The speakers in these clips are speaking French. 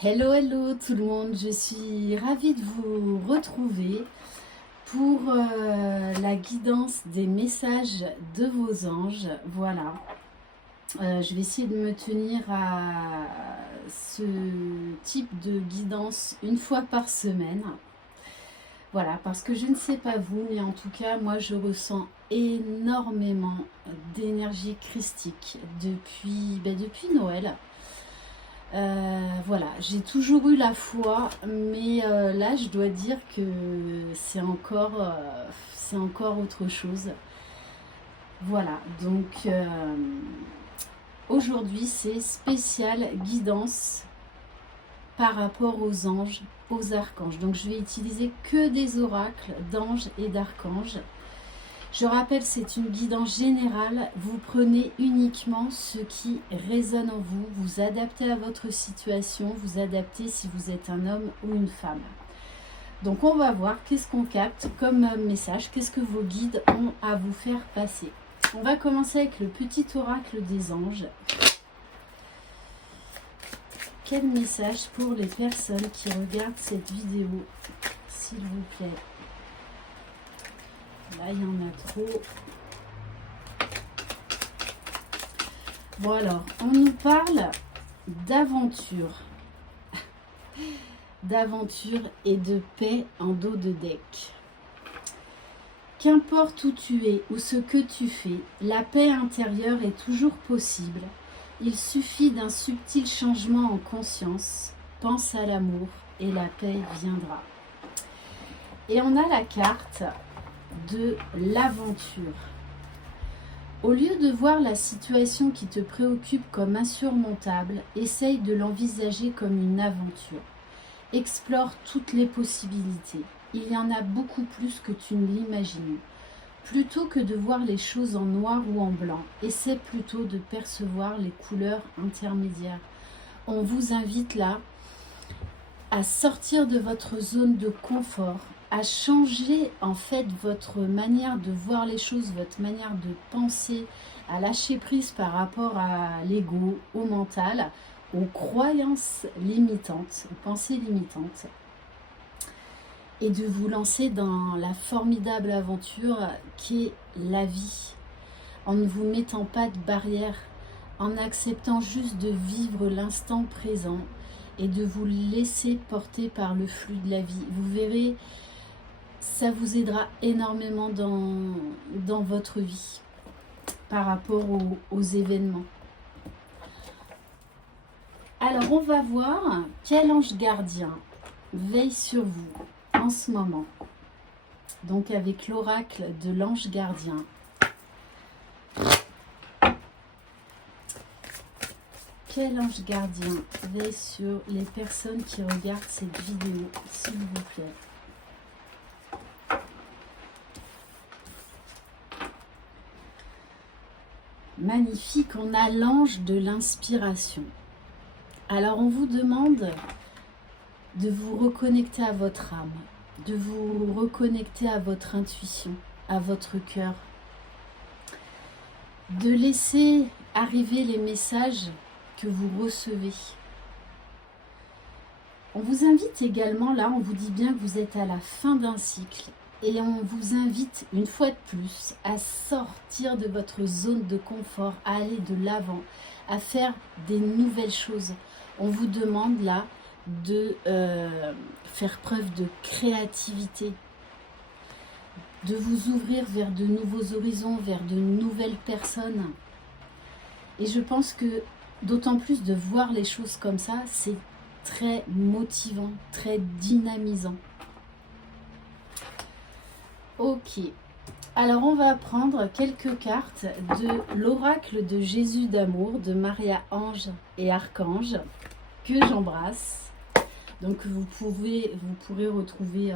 Hello, hello tout le monde, je suis ravie de vous retrouver pour la guidance des messages de vos anges. Voilà, je vais essayer de me tenir à ce type de guidance une fois par semaine. Voilà, parce que je ne sais pas vous, mais en tout cas, moi je ressens énormément d'énergie christique depuis Noël. Voilà, j'ai toujours eu la foi, mais là, je dois dire que c'est encore autre chose. Voilà, donc aujourd'hui, c'est spécial guidance par rapport aux anges, aux archanges. Donc, je vais utiliser que des oracles d'anges et d'archanges. Je rappelle, c'est une guidance générale. Vous prenez uniquement ce qui résonne en vous. Vous adaptez à votre situation. Vous adaptez si vous êtes un homme ou une femme. Donc, on va voir qu'est-ce qu'on capte comme message. Qu'est-ce que vos guides ont à vous faire passer. On va commencer avec le petit oracle des anges. Quel message pour les personnes qui regardent cette vidéo, s'il vous plaît? Là, il y en a trop. Bon alors, on nous parle d'aventure. D'aventure et de paix en dos de deck. Qu'importe où tu es ou ce que tu fais, la paix intérieure est toujours possible. Il suffit d'un subtil changement en conscience. Pense à l'amour et la paix viendra. Et on a la carte de l'aventure. Au lieu de voir la situation qui te préoccupe comme insurmontable, essaye de l'envisager comme une aventure. Explore toutes les possibilités. Il y en a beaucoup plus que tu ne l'imagines. Plutôt que de voir les choses en noir ou en blanc, essaie plutôt de percevoir les couleurs intermédiaires. On vous invite là à sortir de votre zone de confort, à changer en fait votre manière de voir les choses, votre manière de penser, à lâcher prise par rapport à l'ego, au mental, aux croyances limitantes, aux pensées limitantes, et de vous lancer dans la formidable aventure qui est la vie, en ne vous mettant pas de barrières, en acceptant juste de vivre l'instant présent et de vous laisser porter par le flux de la vie. Vous verrez, ça vous aidera énormément dans votre vie par rapport aux événements. Alors, on va voir quel ange gardien veille sur vous en ce moment. Donc, avec l'oracle de l'ange gardien. Quel ange gardien veille sur les personnes qui regardent cette vidéo, s'il vous plaît? Magnifique, on a l'ange de l'inspiration. Alors, on vous demande de vous reconnecter à votre âme, de vous reconnecter à votre intuition, à votre cœur, de laisser arriver les messages que vous recevez. On vous invite également, là, on vous dit bien que vous êtes à la fin d'un cycle et on vous invite une fois de plus à sortir de votre zone de confort, à aller de l'avant, à faire des nouvelles choses. On vous demande là de faire preuve de créativité, de vous ouvrir vers de nouveaux horizons, vers de nouvelles personnes. Et je pense que d'autant plus de voir les choses comme ça, c'est très motivant, très dynamisant. Ok, alors on va prendre quelques cartes de l'oracle de Jésus d'amour de Maria Ange et Archange que j'embrasse. Donc vous pourrez retrouver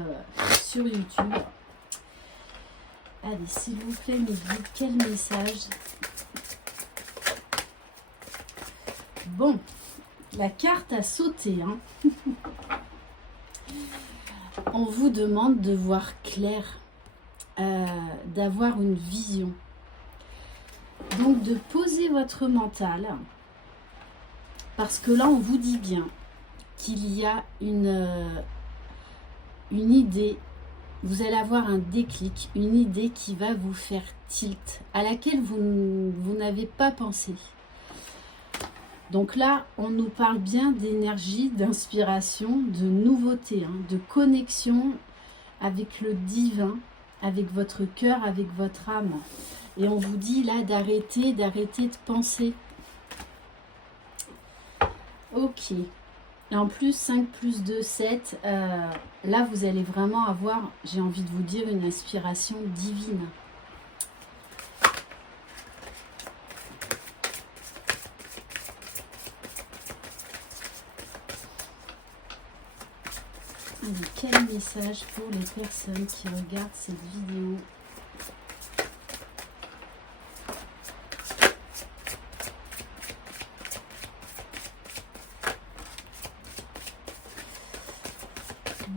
sur YouTube. Allez, s'il vous plaît, me dites quel message. Bon, la carte a sauté. Hein. On vous demande de voir clair, d'avoir une vision. Donc de poser votre mental, parce que là on vous dit bien qu'il y a une idée, vous allez avoir un déclic, une idée qui va vous faire tilt, à laquelle vous n'avez pas pensé. Donc là, on nous parle bien d'énergie, d'inspiration, de nouveauté, hein, de connexion avec le divin, avec votre cœur, avec votre âme. Et on vous dit là d'arrêter de penser. Ok. Et en plus, 5 plus 2, 7. Là, vous allez vraiment avoir, j'ai envie de vous dire, une inspiration divine. Allez, quel message pour les personnes qui regardent cette vidéo?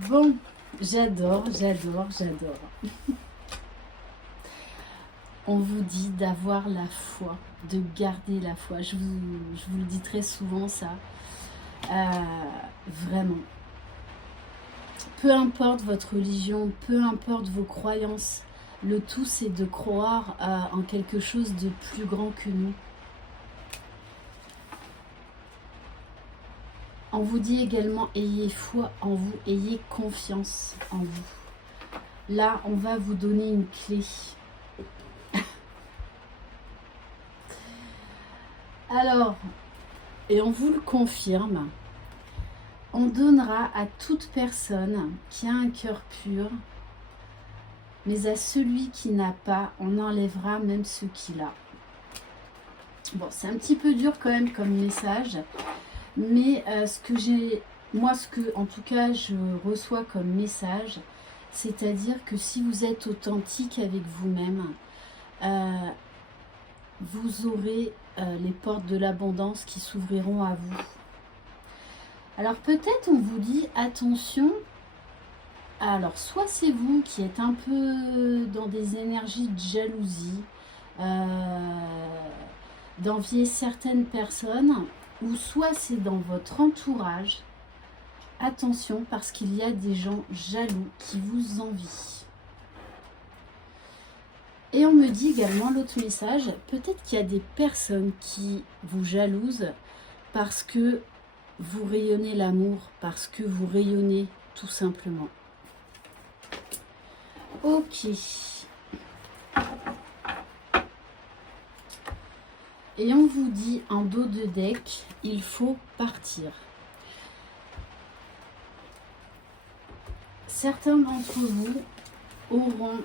Bon, j'adore. On vous dit d'avoir la foi, de garder la foi. Je vous le dis très souvent ça. Vraiment. Peu importe votre religion, peu importe vos croyances, le tout c'est de croire en quelque chose de plus grand que nous. On vous dit également, ayez foi en vous, ayez confiance en vous. Là, on va vous donner une clé. Alors, et on vous le confirme, on donnera à toute personne qui a un cœur pur, mais à celui qui n'a pas, on enlèvera même ce qu'il a. Bon, c'est un petit peu dur quand même comme message, mais ce que en tout cas je reçois comme message, c'est-à-dire que si vous êtes authentique avec vous-même, vous aurez les portes de l'abondance qui s'ouvriront à vous. Alors peut-être on vous dit attention, alors soit c'est vous qui êtes un peu dans des énergies de jalousie, d'envier certaines personnes, ou soit c'est dans votre entourage. Attention parce qu'il y a des gens jaloux qui vous envient. Et on me dit également l'autre message, peut-être qu'il y a des personnes qui vous jalousent parce que vous rayonnez l'amour, parce que vous rayonnez tout simplement. Ok. Et on vous dit en dos de deck, il faut partir. Certains d'entre vous auront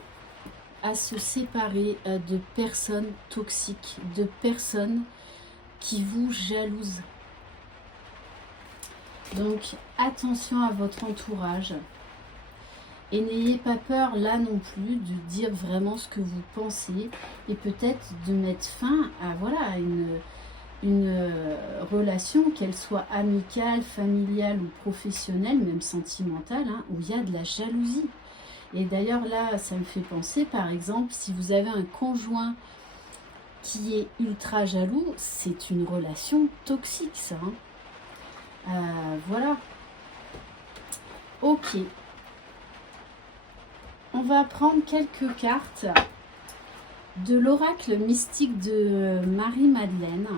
à se séparer de personnes toxiques, de personnes qui vous jalousent. Donc attention à votre entourage et n'ayez pas peur là non plus de dire vraiment ce que vous pensez et peut-être de mettre fin à voilà, une relation, qu'elle soit amicale, familiale ou professionnelle, même sentimentale, hein, où il y a de la jalousie. Et d'ailleurs là, ça me fait penser, par exemple, si vous avez un conjoint qui est ultra jaloux, c'est une relation toxique, ça. Hein. Voilà. Ok. On va prendre quelques cartes de l'oracle mystique de Marie-Madeleine.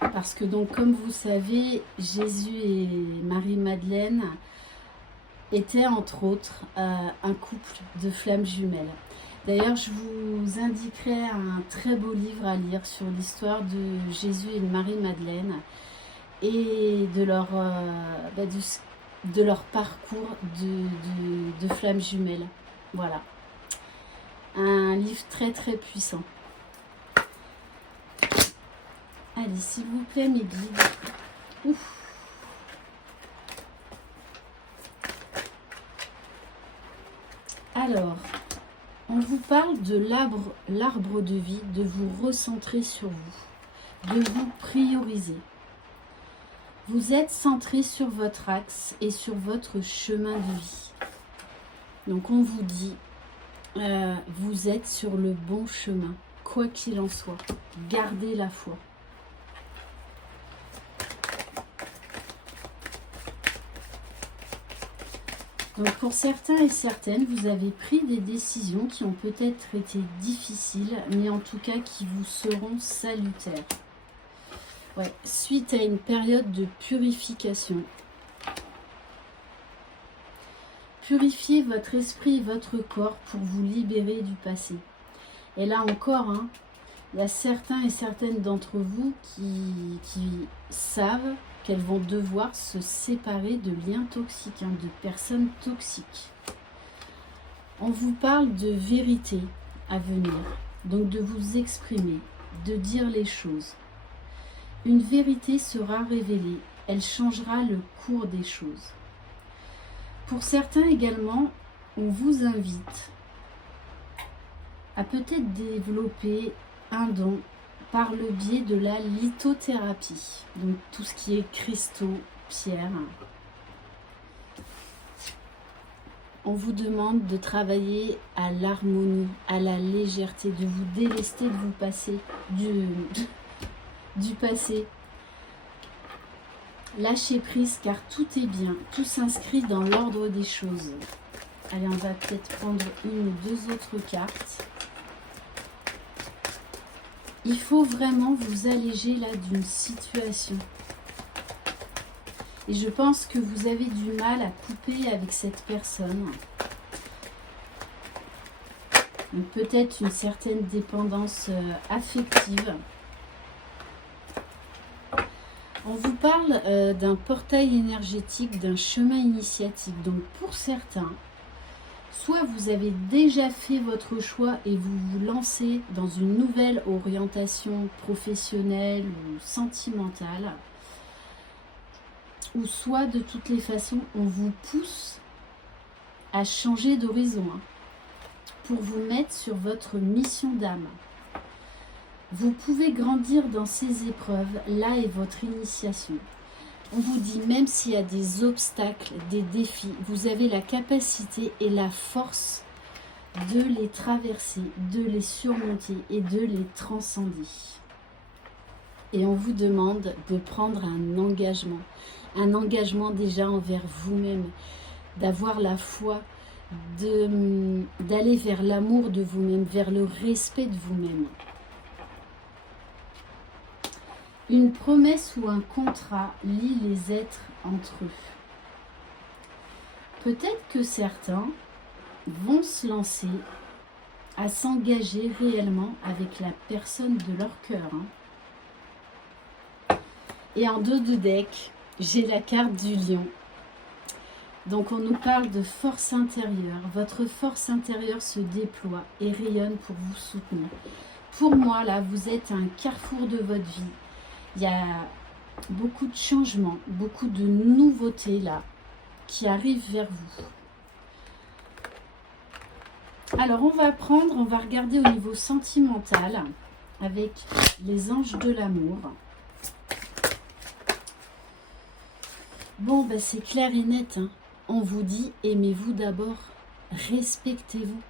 Parce que donc, comme vous savez, Jésus et Marie-Madeleine étaient entre autres un couple de flammes jumelles. D'ailleurs, je vous indiquerai un très beau livre à lire sur l'histoire de Jésus et de Marie-Madeleine et de leur parcours de flammes jumelles. Voilà. Un livre très très puissant. Allez, s'il vous plaît, mes guides. Ouf. Alors, on vous parle de l'arbre de vie, de vous recentrer sur vous, de vous prioriser. Vous êtes centré sur votre axe et sur votre chemin de vie. Donc on vous dit, vous êtes sur le bon chemin, quoi qu'il en soit. Gardez la foi. Donc pour certains et certaines, vous avez pris des décisions qui ont peut-être été difficiles, mais en tout cas qui vous seront salutaires. Ouais, suite à une période de purification. Purifiez votre esprit et votre corps pour vous libérer du passé. Et là encore, hein, il y a certains et certaines d'entre vous qui savent qu'elles vont devoir se séparer de liens toxiques, de personnes toxiques. On vous parle de vérité à venir, donc de vous exprimer, de dire les choses. Une vérité sera révélée, elle changera le cours des choses. Pour certains également, on vous invite à peut-être développer un don par le biais de la lithothérapie, donc tout ce qui est cristaux, pierres. On vous demande de travailler à l'harmonie, à la légèreté, de vous délester, de vous passer du passé. Lâchez prise car tout est bien, tout s'inscrit dans l'ordre des choses. Allez, on va peut-être prendre une ou deux autres cartes. Il faut vraiment vous alléger là d'une situation. Et je pense que vous avez du mal à couper avec cette personne. Donc peut-être une certaine dépendance affective. On vous parle d'un portail énergétique, d'un chemin initiatique. Donc pour certains, soit vous avez déjà fait votre choix et vous vous lancez dans une nouvelle orientation professionnelle ou sentimentale, ou soit de toutes les façons, on vous pousse à changer d'horizon pour vous mettre sur votre mission d'âme. Vous pouvez grandir dans ces épreuves, là est votre initiation. On vous dit, même s'il y a des obstacles, des défis, vous avez la capacité et la force de les traverser, de les surmonter et de les transcender. Et on vous demande de prendre un engagement déjà envers vous-même, d'avoir la foi, d'aller vers l'amour de vous-même, vers le respect de vous-même. Une promesse ou un contrat lie les êtres entre eux. Peut-être que certains vont se lancer à s'engager réellement avec la personne de leur cœur. Et en dos de deck, j'ai la carte du lion. Donc on nous parle de force intérieure. Votre force intérieure se déploie et rayonne pour vous soutenir. Pour moi, là, vous êtes à un carrefour de votre vie. Il y a beaucoup de changements, beaucoup de nouveautés là qui arrivent vers vous. Alors on va regarder au niveau sentimental avec les anges de l'amour. Bon, ben c'est clair et net. On vous dit, aimez-vous d'abord, respectez-vous.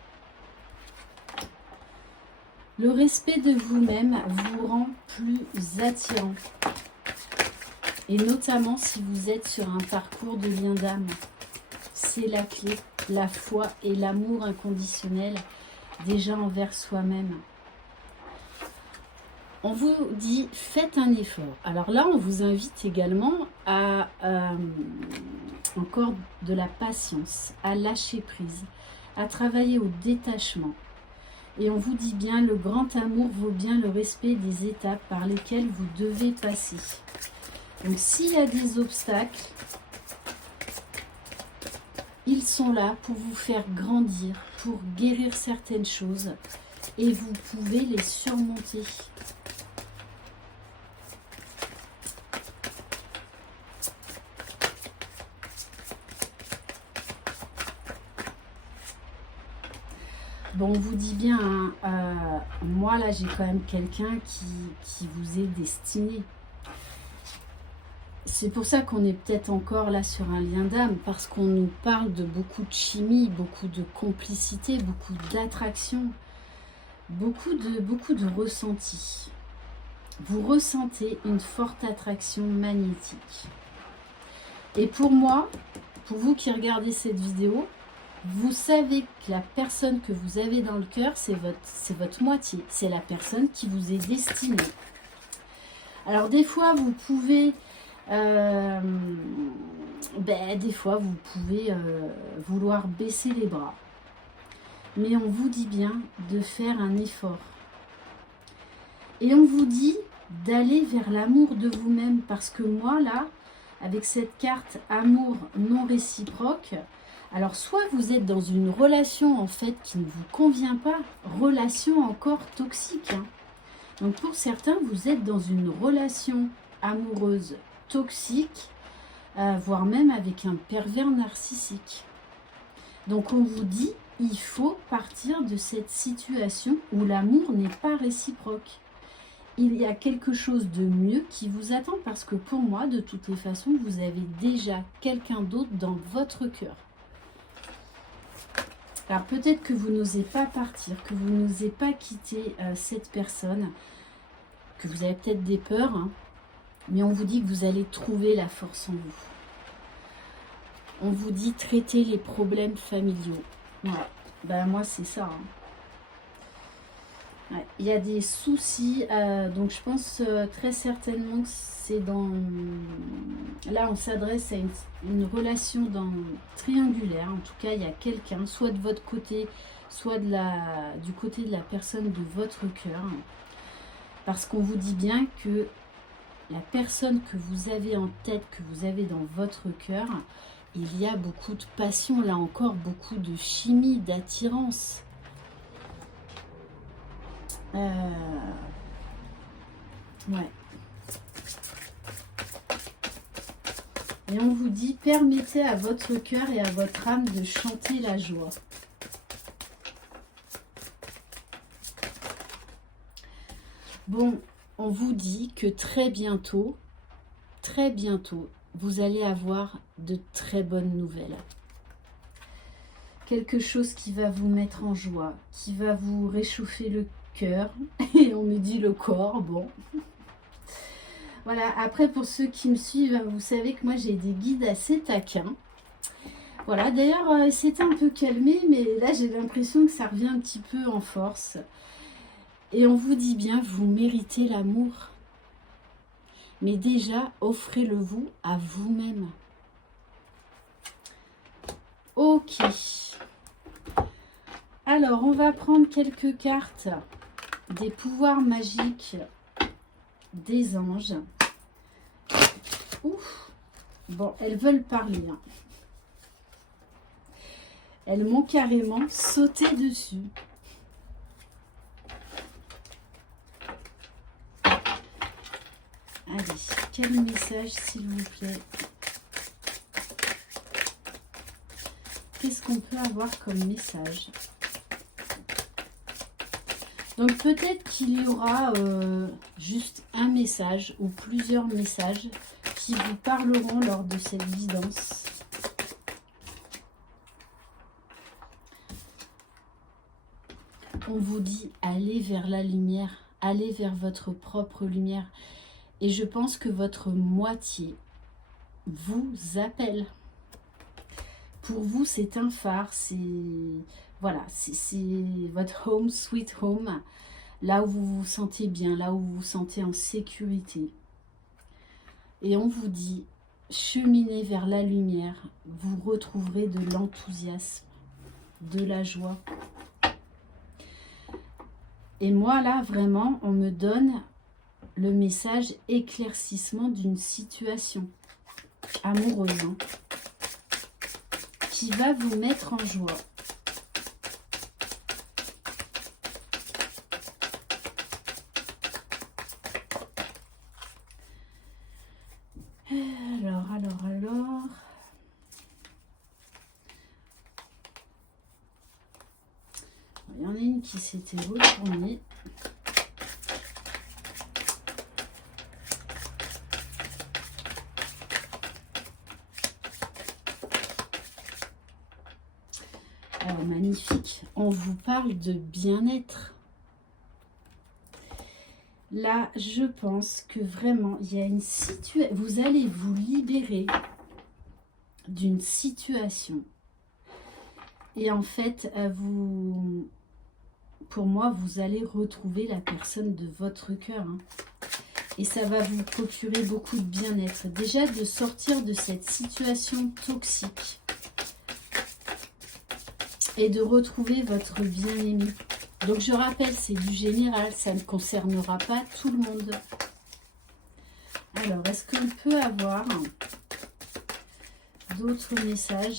Le respect de vous-même vous rend plus attirant. Et notamment si vous êtes sur un parcours de lien d'âme. C'est la clé, la foi et l'amour inconditionnel déjà envers soi-même. On vous dit, faites un effort. Alors là, on vous invite également à encore de la patience, à lâcher prise, à travailler au détachement. Et on vous dit bien, le grand amour vaut bien le respect des étapes par lesquelles vous devez passer. Donc s'il y a des obstacles, ils sont là pour vous faire grandir, pour guérir certaines choses. Et vous pouvez les surmonter. Bon, on vous dit bien, moi là j'ai quand même quelqu'un qui vous est destiné. C'est pour ça qu'on est peut-être encore là sur un lien d'âme, parce qu'on nous parle de beaucoup de chimie, beaucoup de complicité, beaucoup d'attraction, beaucoup de ressenti. Vous ressentez une forte attraction magnétique. Et pour moi, pour vous qui regardez cette vidéo, vous savez que la personne que vous avez dans le cœur, c'est votre moitié. C'est la personne qui vous est destinée. Alors des fois, vous pouvez... vouloir baisser les bras. Mais on vous dit bien de faire un effort. Et on vous dit d'aller vers l'amour de vous-même. Parce que moi, là, avec cette carte amour non réciproque, alors soit vous êtes dans une relation en fait qui ne vous convient pas, relation encore toxique. Hein. Donc pour certains, vous êtes dans une relation amoureuse toxique, voire même avec un pervers narcissique. Donc on vous dit, il faut partir de cette situation où l'amour n'est pas réciproque. Il y a quelque chose de mieux qui vous attend parce que pour moi, de toutes les façons, vous avez déjà quelqu'un d'autre dans votre cœur. Alors peut-être que vous n'osez pas partir, que vous n'osez pas quitter cette personne, que vous avez peut-être des peurs, hein, mais on vous dit que vous allez trouver la force en vous. On vous dit traiter les problèmes familiaux. Voilà. Ben, moi, c'est ça. Hein. Ouais. Il y a des soucis. Donc, je pense très certainement que c'est dans... Là, on s'adresse à une relation triangulaire. En tout cas, il y a quelqu'un, soit de votre côté, soit du côté de la personne de votre cœur. Parce qu'on vous dit bien que la personne que vous avez en tête, que vous avez dans votre cœur, il y a beaucoup de passion, là encore, beaucoup de chimie, d'attirance. Ouais. Et on vous dit, permettez à votre cœur et à votre âme de chanter la joie. Bon, on vous dit que très bientôt, vous allez avoir de très bonnes nouvelles. Quelque chose qui va vous mettre en joie, qui va vous réchauffer le cœur, et on me dit le corps, bon. Voilà, après pour ceux qui me suivent, vous savez que moi j'ai des guides assez taquins. Voilà, d'ailleurs c'était un peu calmé, mais là j'ai l'impression que ça revient un petit peu en force. Et on vous dit bien, vous méritez l'amour. Mais déjà, offrez-le vous à vous-même. Ok. Alors, on va prendre quelques cartes des pouvoirs magiques des anges. Ouf. Bon, elles veulent parler. Hein. Elles m'ont carrément sauté dessus. Allez, quel message s'il vous plaît? Qu'est-ce qu'on peut avoir comme message? Donc peut-être qu'il y aura juste un message ou plusieurs messages qui vous parleront lors de cette guidance. On vous dit, allez vers la lumière, allez vers votre propre lumière. Et je pense que votre moitié vous appelle. Pour vous, c'est un phare, c'est voilà, c'est votre home, sweet home, là où vous vous sentez bien, là où vous vous sentez en sécurité. Et on vous dit, cheminez vers la lumière, vous retrouverez de l'enthousiasme, de la joie. Et moi, là, vraiment, on me donne le message éclaircissement d'une situation amoureuse hein, qui va vous mettre en joie. Alors. Il y en a une qui s'était retournée. Alors, magnifique. On vous parle de bien-être. Là, je pense que vraiment, il y a une situation... Vous allez vous libérer d'une situation. Et en fait, pour moi, vous allez retrouver la personne de votre cœur. Hein. Et ça va vous procurer beaucoup de bien-être. Déjà, de sortir de cette situation toxique. Et de retrouver votre bien-aimé. Donc, je rappelle, c'est du général. Ça ne concernera pas tout le monde. Alors, est-ce qu'on peut avoir d'autres messages ?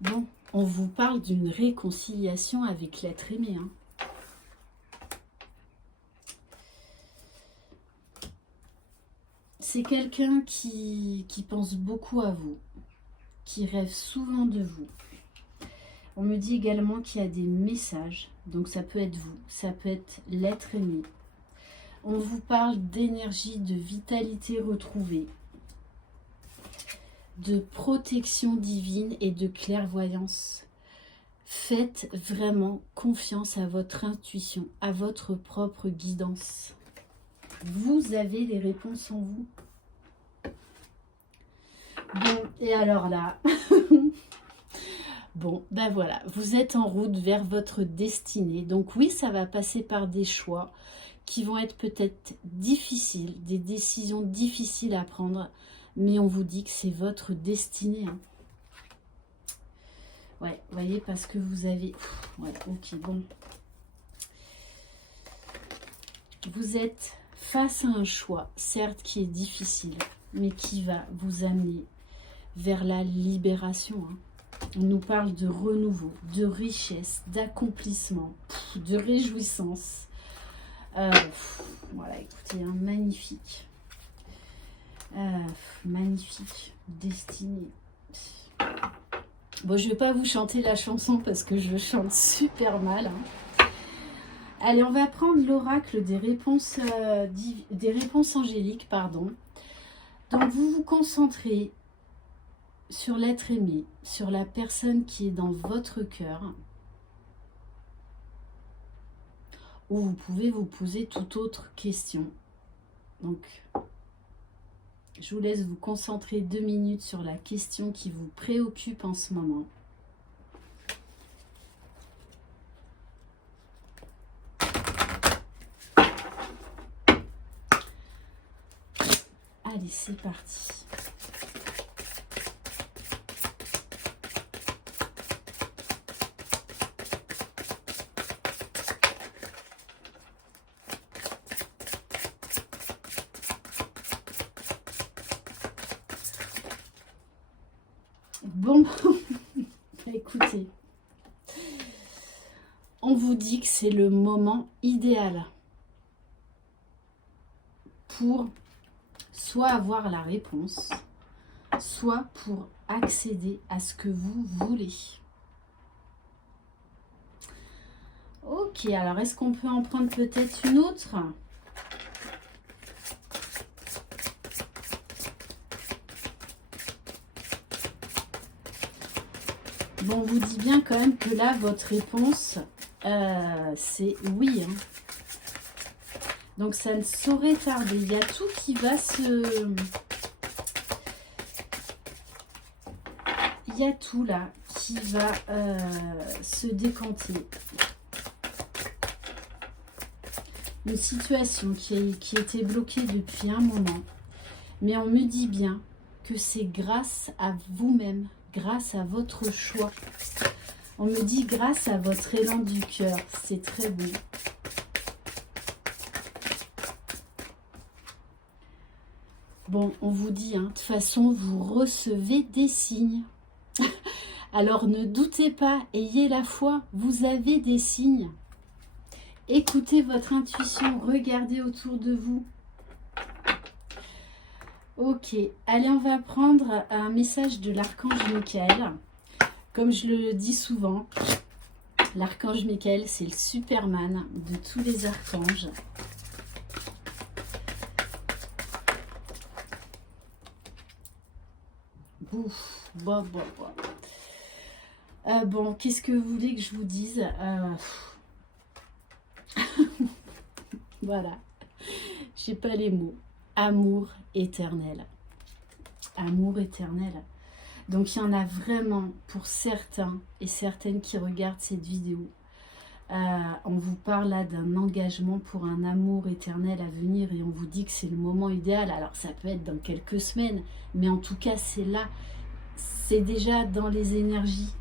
Bon, on vous parle d'une réconciliation avec l'être aimé. Hein. C'est quelqu'un qui pense beaucoup à vous, qui rêve souvent de vous. On me dit également qu'il y a des messages, donc ça peut être vous, ça peut être l'être aimé. On vous parle d'énergie, de vitalité retrouvée, de protection divine et de clairvoyance. Faites vraiment confiance à votre intuition, à votre propre guidance. Vous avez les réponses en vous. Bon, et alors là, bon, ben voilà, vous êtes en route vers votre destinée. Donc oui, ça va passer par des choix qui vont être peut-être difficiles, des décisions difficiles à prendre, mais on vous dit que c'est votre destinée. Hein. Ouais, vous voyez, parce que vous avez... Ouais, ok, bon. Vous êtes face à un choix, certes qui est difficile, mais qui va vous amener vers la libération. Hein. On nous parle de renouveau, de richesse, d'accomplissement, de réjouissance. Voilà, écoutez, hein, magnifique. Magnifique, destinée. Bon, je ne vais pas vous chanter la chanson parce que je chante super mal. Hein. Allez, on va prendre l'oracle des réponses angéliques, pardon. Donc, vous vous concentrez sur l'être aimé, sur la personne qui est dans votre cœur, ou vous pouvez vous poser toute autre question. Donc, je vous laisse vous concentrer 2 minutes sur la question qui vous préoccupe en ce moment. Allez, c'est parti. Bon, écoutez, on vous dit que c'est le moment idéal pour soit avoir la réponse, soit pour accéder à ce que vous voulez. Ok, alors est-ce qu'on peut en prendre peut-être une autre ? Bon, on vous dit bien quand même que là, votre réponse, c'est oui. Hein. Donc, ça ne saurait tarder. Il y a tout qui va se... Il y a tout là qui va se décanter. Une situation qui était bloquée depuis un moment. Mais on me dit bien que c'est grâce à vous-même, grâce à votre choix. On me dit grâce à votre élan du cœur. C'est très beau. Bon, on vous dit, hein, de toute façon, vous recevez des signes. Alors ne doutez pas, ayez la foi, vous avez des signes. Écoutez votre intuition, regardez autour de vous. Ok, allez, on va prendre un message de l'archange Michael. Comme je le dis souvent, l'archange Michael, c'est le Superman de tous les archanges. Ouf, bon. Bon, qu'est-ce que vous voulez que je vous dise Voilà, j'ai pas les mots. Amour éternel. Amour éternel. Donc il y en a vraiment pour certains et certaines qui regardent cette vidéo. On vous parle là d'un engagement pour un amour éternel à venir et on vous dit que c'est le moment idéal. Alors ça peut être dans quelques semaines, mais en tout cas c'est là, c'est déjà dans les énergies.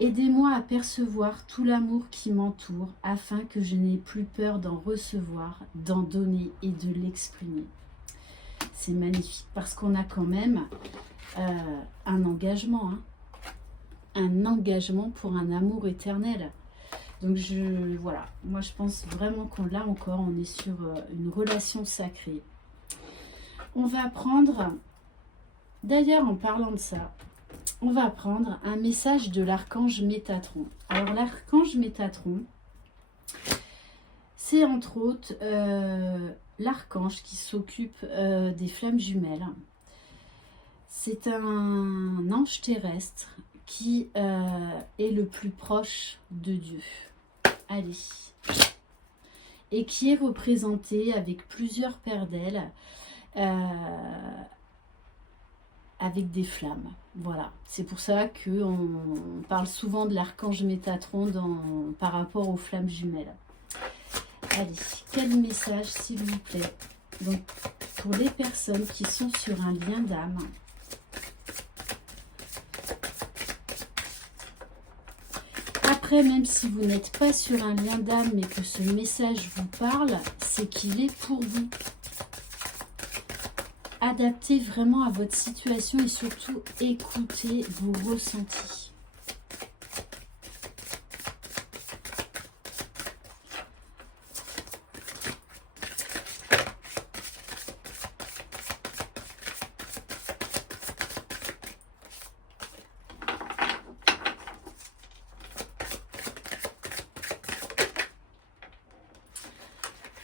Aidez-moi à percevoir tout l'amour qui m'entoure afin que je n'ai plus peur d'en recevoir, d'en donner et de l'exprimer. C'est magnifique parce qu'on a quand même un engagement, hein, un engagement pour un amour éternel. Donc voilà, moi je pense vraiment qu'on là encore, on est sur une relation sacrée. On va prendre, d'ailleurs en parlant de ça, on va prendre un message de l'archange Métatron. Alors l'archange Métatron, c'est entre autres l'archange qui s'occupe des flammes jumelles. C'est un ange terrestre qui est le plus proche de Dieu. Allez. Et qui est représenté avec plusieurs paires d'ailes, avec des flammes. Voilà. C'est pour ça qu'on parle souvent de l'archange Métatron par rapport aux flammes jumelles. Allez, quel message s'il vous plaît. Donc, pour les personnes qui sont sur un lien d'âme, même si vous n'êtes pas sur un lien d'âme mais que ce message vous parle, c'est qu'il est pour vous. Adaptez vraiment à votre situation et surtout écoutez vos ressentis.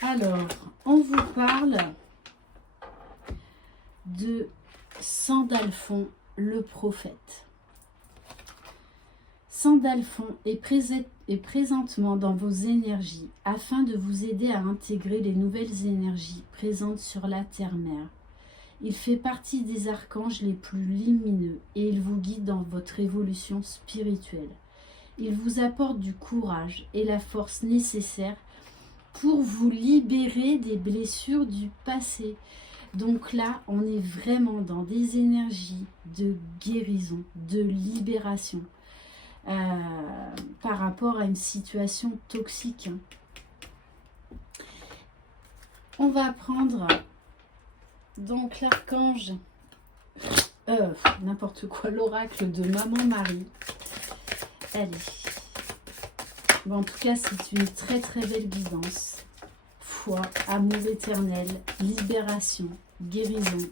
Alors, on vous parle de Sandalphon, le prophète. Sandalphon est présentement dans vos énergies afin de vous aider à intégrer les nouvelles énergies présentes sur la terre-mère. Il fait partie des archanges les plus lumineux et il vous guide dans votre évolution spirituelle. Il vous apporte du courage et la force nécessaire pour vous libérer des blessures du passé. Donc là, on est vraiment dans des énergies de guérison, de libération par rapport à une situation toxique. On va prendre donc l'archange, n'importe quoi, l'oracle de Maman Marie. Allez. Bon, en tout cas, c'est une très très belle guidance. Foi, amour éternel, libération, guérison.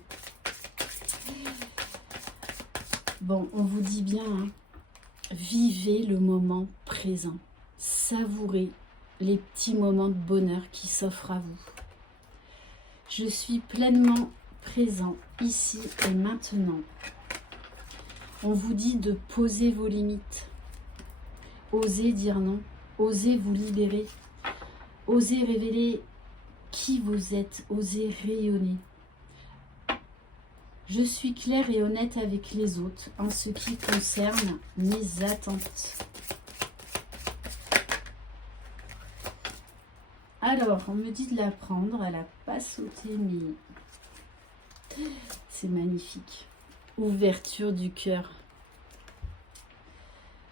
Bon, on vous dit bien, hein, vivez le moment présent. Savourez les petits moments de bonheur qui s'offrent à vous. Je suis pleinement présent ici et maintenant. On vous dit de poser vos limites. Osez dire non. Osez vous libérer, osez révéler qui vous êtes, osez rayonner. Je suis claire et honnête avec les autres en ce qui concerne mes attentes. Alors, on me dit de la prendre, elle n'a pas sauté, mais c'est magnifique. Ouverture du cœur.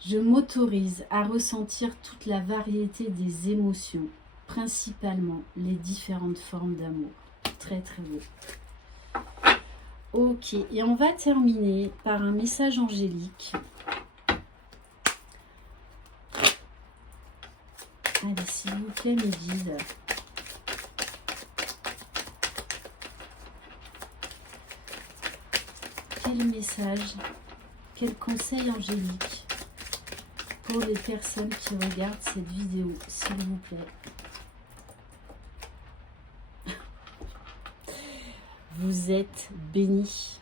Je m'autorise à ressentir toute la variété des émotions, principalement les différentes formes d'amour. Très très beau. Ok, et on va terminer par un message angélique. Allez, s'il vous plaît, mes guides. Quel message, quel conseil angélique pour les personnes qui regardent cette vidéo, s'il vous plaît. Vous êtes bénis.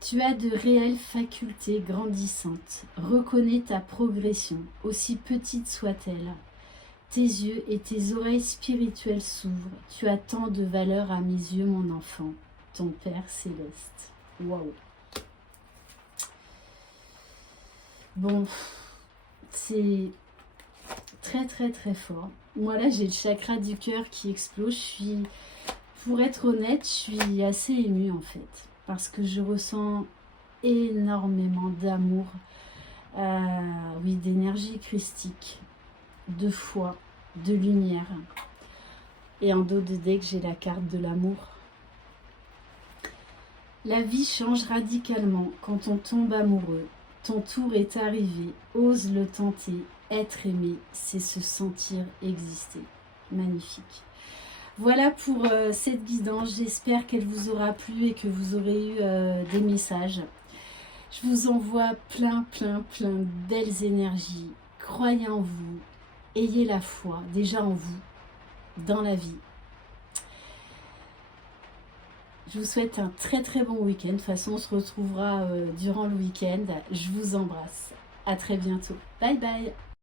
Tu as de réelles facultés grandissantes. Reconnais ta progression, aussi petite soit-elle. tes yeux et tes oreilles spirituelles s'ouvrent. Tu as tant de valeur à mes yeux, mon enfant, ton Père céleste. Waouh! Bon, c'est très très très fort. Moi là, j'ai le chakra du cœur qui explose. Pour être honnête, je suis assez émue en fait, parce que je ressens énormément d'amour, oui, d'énergie christique, de foi, de lumière. Et en dos de deck, j'ai la carte de l'amour. La vie change radicalement quand on tombe amoureux. Ton tour est arrivé, ose le tenter. Être aimé, c'est se sentir exister. Magnifique. Voilà pour cette guidance. J'espère qu'elle vous aura plu et que vous aurez eu des messages. Je vous envoie plein de belles énergies. Croyez en vous. Ayez la foi déjà en vous, dans la vie. Je vous souhaite un très bon week-end. De toute façon, on se retrouvera durant le week-end. Je vous embrasse. À très bientôt. Bye bye.